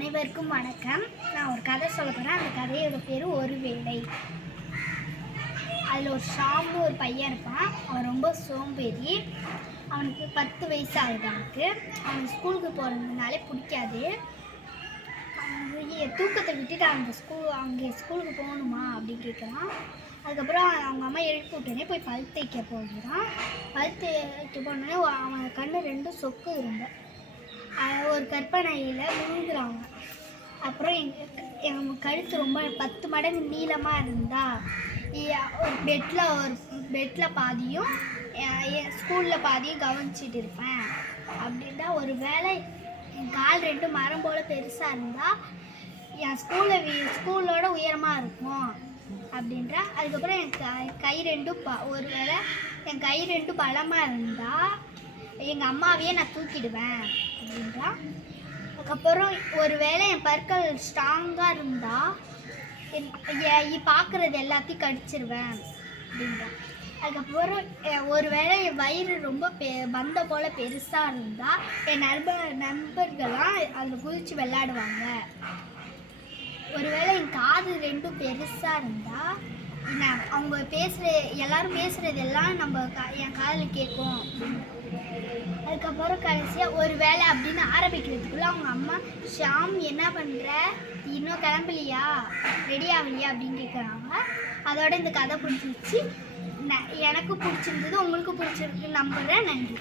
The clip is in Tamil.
அனைவருக்கும் வணக்கம். நான் ஒரு கதை சொல்ல போகிறேன் அந்த கதையோட பேர் ஒரு வேலை அதில் ஒரு ஷாம்னு ஒரு பையன் இருப்பான். அவன் ரொம்ப சோம்பேறி. அவனுக்கு பத்து வயசு ஆகுது அவனுக்கு. அவனுக்கு ஸ்கூலுக்கு போகிறதுனாலே பிடிக்காது. அவன் தூக்கத்தை விட்டுட்டு அந்த ஸ்கூல் அங்கே ஸ்கூலுக்கு போகணுமா அப்படின்னு கேட்குறான் அதுக்கப்புறம் அவங்க அம்மா எழுப்பி விட்டோடனே போய் பல் போகிறான். பல் போனோடனே அவன் கண்ணு ரெண்டும் சொக்கு இருந்தேன் ஒரு கற்பனையில் முழுங்குறாங்க அப்புறம் எங்கள் கழுத்து ரொம்ப பத்து மடங்கு நீளமாக இருந்தா ஒரு பெட்டில் ஒரு பெட்டில் பாதியும் ஸ்கூலில் பாதியும் கவனிச்சிட்டு இருப்பேன். அப்படின்னா ஒரு வேளை என் கால் ரெண்டு மரம் போல் பெருசாக இருந்தால் என் ஸ்கூலை ஸ்கூலோட உயரமாக இருக்கும். அப்படின்றா அதுக்கப்புறம் என் கை கை ரெண்டும் ப ஒரு வேளை என் கை ரெண்டும் பலமாக இருந்தால் எங்கள் அம்மாவையே நான் தூக்கிடுவேன் அப்படின்றா. அதுக்கப்புறம் ஒரு வேளை என் பற்கள் ஸ்ட்ராங்காக இருந்தால் என் பார்க்குறது எல்லாத்தையும் கடிச்சிருவேன் அப்படின்றா. அதுக்கப்புறம் அஹ், ஒரு வேளை என் வயிறு ரொம்ப பெ பந்த போல் பெருசாக இருந்தால் என் நண்பர் நண்பர்கள்லாம் அதில் குதித்து விளையாடுவாங்க. ஒருவேளை என் காது ரெண்டும் பெருசாக இருந்தால் அவங்க பேசுகிற எல்லாரும் பேசுகிறதெல்லாம் நம்ம கா என் காதில் கேட்கும். அதுக்கப்புறம் கடைசியாக ஒரு வேலை அப்படின்னு ஆரம்பிக்கிறதுக்குள்ள அவங்க அம்மா ஷாம் என்ன பண்ணுற இன்னும் கிளம்பலையா? ரெடி ஆகலையா? அப்படின்னு கேட்குறாங்க அதோட இந்த கதை பிடிச்சிருச்சு ந- எனக்கு பிடிச்சிருந்தது உங்களுக்கு பிடிச்சிருக்கு நம்புகிறேன் நன்றி.